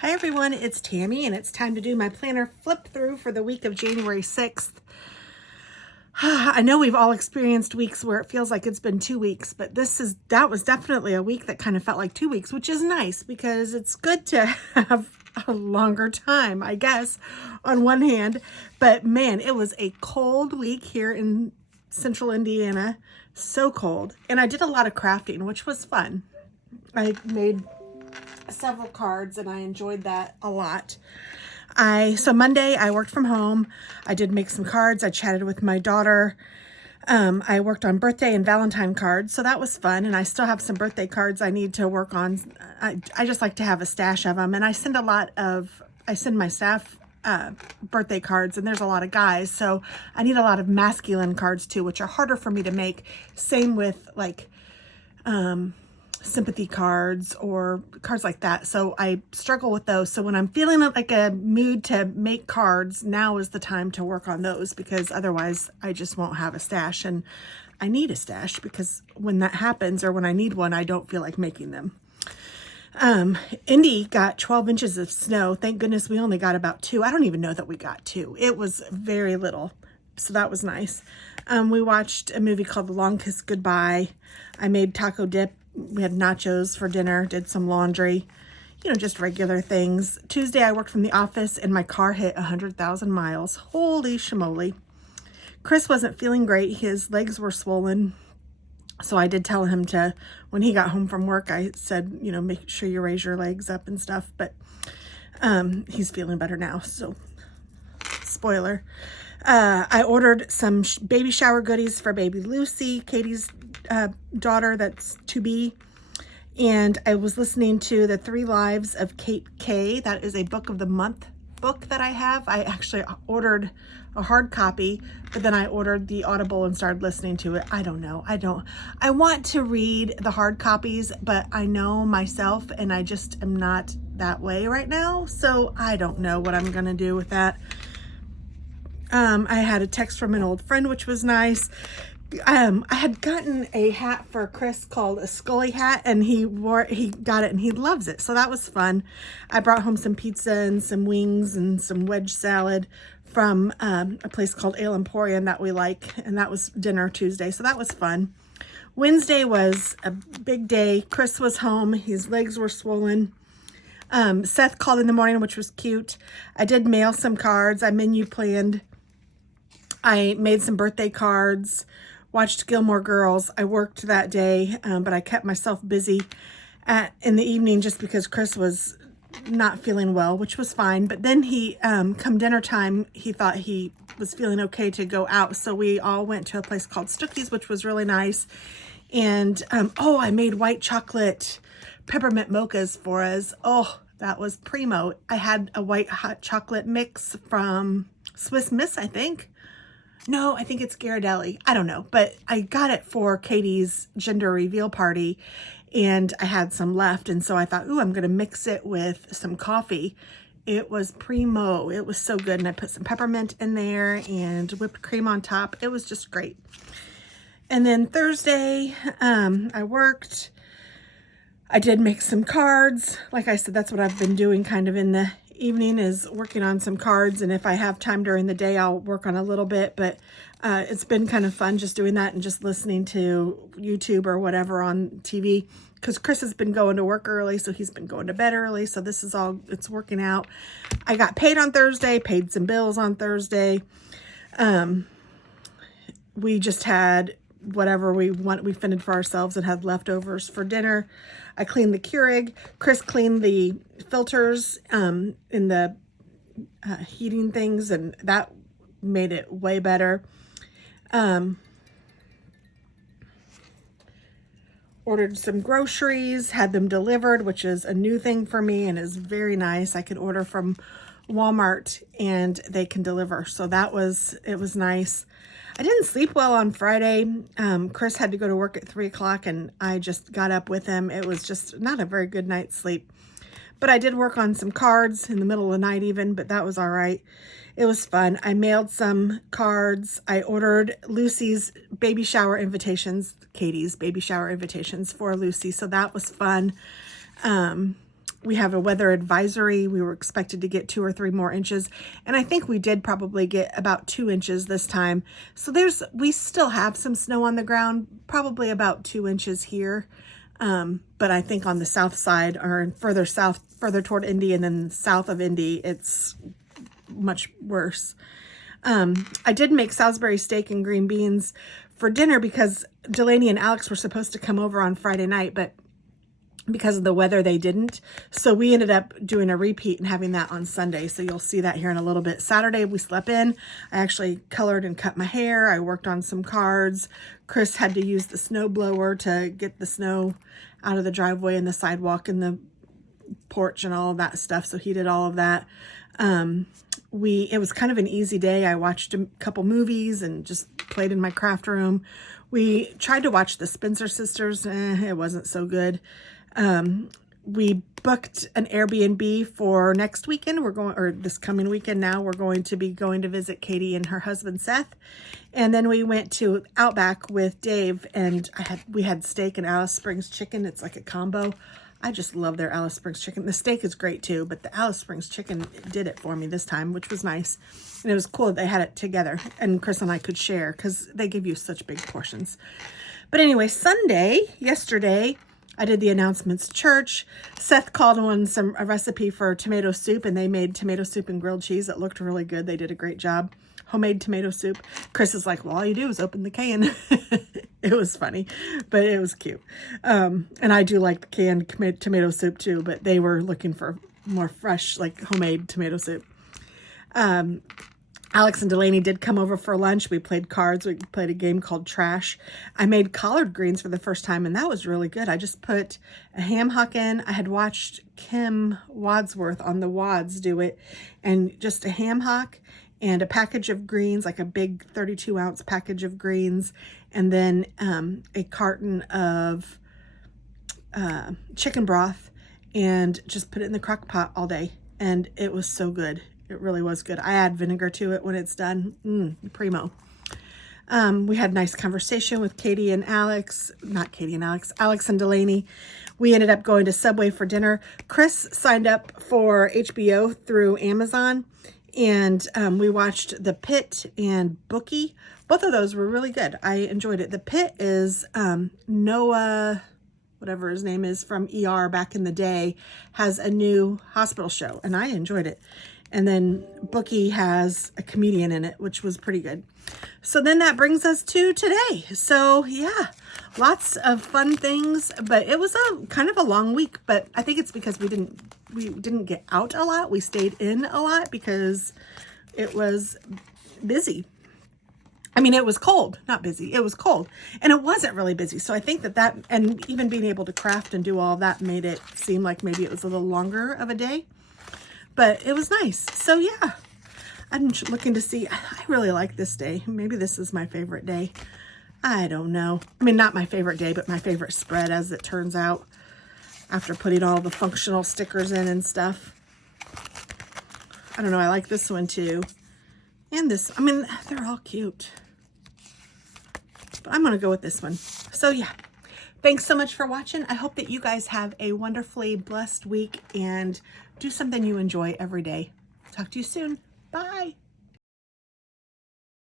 Hi everyone, it's Tammy and it's time to do my planner flip through for the week of January 6th. I know we've all experienced weeks where it feels like it's been 2 weeks, but that was definitely a week that kind of felt like 2 weeks, which is nice because it's good to have a longer time, I guess, on one hand. But man, it was a cold week here in central Indiana, so cold. And I did a lot of crafting, which was fun. I made several cards and I enjoyed that a lot. So Monday I worked from home. I did make some cards. I chatted with my daughter. I worked on birthday and Valentine cards, so that was fun. And I still have some birthday cards I need to work on. I just like to have a stash of them. And I send my staff birthday cards, and there's a lot of guys, so I need a lot of masculine cards too, which are harder for me to make. Same with like sympathy cards or cards like that. So I struggle with those. So when I'm feeling like a mood to make cards, now is the time to work on those, because otherwise I just won't have a stash. And I need a stash because when that happens, or when I need one, I don't feel like making them. Indy got 12 inches of snow. Thank goodness we only got about 2. I don't even know that we got 2. It was very little. So that was nice. We watched a movie called The Long Kiss Goodbye. I made taco dip. We had nachos for dinner, did some laundry, just regular things. Tuesday, I worked from the office and my car hit 100,000 miles. Holy schmoly. Chris wasn't feeling great. His legs were swollen. So I did tell him to, when he got home from work, I said, make sure you raise your legs up and stuff. But he's feeling better now. So spoiler. I ordered some baby shower goodies for baby Lucy, Katie's daughter that's to be. And I was listening to The 3 Lives of Kate K. That is a book of the month book that I have. I actually ordered a hard copy, but then I ordered the Audible and started listening to it. I don't know. I want to read the hard copies, but I know myself and I just am not that way right now. So I don't know what I'm going to do with that. I had a text from an old friend, which was nice. I had gotten a hat for Chris called a Scully hat, and he got it and he loves it. So that was fun. I brought home some pizza and some wings and some wedge salad from a place called Ale Emporium that we like, and that was dinner Tuesday. So that was fun. Wednesday was a big day. Chris was home. His legs were swollen. Seth called in the morning, which was cute. I did mail some cards. I menu planned. I made some birthday cards, watched Gilmore Girls. I worked that day, but I kept myself busy in the evening just because Chris was not feeling well, which was fine. But then come dinner time, he thought he was feeling okay to go out. So we all went to a place called Stookie's, which was really nice. And, I made white chocolate peppermint mochas for us. Oh, that was primo. I had a white hot chocolate mix from Swiss Miss, I think. No, I think it's Ghirardelli. I don't know, but I got it for Katie's gender reveal party and I had some left. And so I thought, I'm going to mix it with some coffee. It was primo. It was so good. And I put some peppermint in there and whipped cream on top. It was just great. And then Thursday, I worked. I did make some cards. Like I said, that's what I've been doing kind of in the evening, is working on some cards. And if I have time during the day, I'll work on a little bit. But it's been kind of fun just doing that and just listening to YouTube or whatever on TV. Because Chris has been going to work early, so he's been going to bed early. So this is all, it's working out. I got paid on Thursday, paid some bills on Thursday. We just had whatever we fended for ourselves and had leftovers for dinner. I cleaned the Keurig. Chris cleaned the filters in the heating things, and that made it way better. Ordered some groceries, had them delivered, which is a new thing for me and is very nice. I could order from Walmart and they can deliver. So it was nice. I didn't sleep well on Friday. Chris had to go to work at 3 o'clock and I just got up with him. It was just not a very good night's sleep. But I did work on some cards in the middle of the night even, but that was all right. It was fun. I mailed some cards. I ordered Lucy's baby shower Katie's baby shower invitations for Lucy. So that was fun. We have a weather advisory. We were expected to get 2 or 3 more inches. And I think we did probably get about 2 inches this time. So we still have some snow on the ground, probably about 2 inches here. But I think on the south side, or further south, further toward Indy and then south of Indy, it's much worse. I did make Salisbury steak and green beans for dinner because Delaney and Alex were supposed to come over on Friday night, but because of the weather, they didn't. So we ended up doing a repeat and having that on Sunday. So you'll see that here in a little bit. Saturday, we slept in. I actually colored and cut my hair. I worked on some cards. Chris had to use the snow blower to get the snow out of the driveway and the sidewalk and the porch and all of that stuff. So he did all of that. It was kind of an easy day. I watched a couple movies and just played in my craft room. We tried to watch the Spencer Sisters. It wasn't so good. We booked an Airbnb for next weekend. Or this coming weekend now, we're going to be going to visit Katie and her husband, Seth. And then we went to Outback with Dave, and we had steak and Alice Springs chicken. It's like a combo. I just love their Alice Springs chicken. The steak is great too, but the Alice Springs chicken did it for me this time, which was nice. And it was cool that they had it together and Chris and I could share because they give you such big portions. But anyway, yesterday, I did the announcements church. Seth called on a recipe for tomato soup, and they made tomato soup and grilled cheese. It looked really good. They did a great job. Homemade tomato soup. Chris is like, well, all you do is open the can. It was funny, but it was cute. And I do like canned tomato soup too, but they were looking for more fresh, like homemade tomato soup. Alex and Delaney did come over for lunch. We played cards. We played a game called Trash. I made collard greens for the first time, and that was really good. I just put a ham hock in. I had watched Kim Wadsworth on the Wads do it, and just a ham hock and a package of greens, like a big 32-ounce package of greens, and then a carton of chicken broth, and just put it in the crock pot all day, and it was so good. It really was good. I add vinegar to it when it's done. Primo. We had a nice conversation with Alex and Delaney. We ended up going to Subway for dinner. Chris signed up for HBO through Amazon, and we watched The Pit and Bookie. Both of those were really good. I enjoyed it. The Pit is Noah, whatever his name is, from ER back in the day, has a new hospital show, and I enjoyed it. And then Bookie has a comedian in it, which was pretty good. So then that brings us to today. So yeah, lots of fun things, but it was a kind of a long week, but I think it's because we didn't get out a lot. We stayed in a lot because it was busy. I mean, it was cold, not busy. It was cold, and it wasn't really busy. So I think that and even being able to craft and do all of that made it seem like maybe it was a little longer of a day. But it was nice. So yeah, I'm looking to see. I really like this day. Maybe this is my favorite day. I don't know. I mean, not my favorite day, but my favorite spread, as it turns out, after putting all the functional stickers in and stuff. I don't know. I like this one too. And this. I mean, they're all cute. But I'm going to go with this one. So yeah. Thanks so much for watching. I hope that you guys have a wonderfully blessed week and do something you enjoy every day. Talk to you soon. Bye.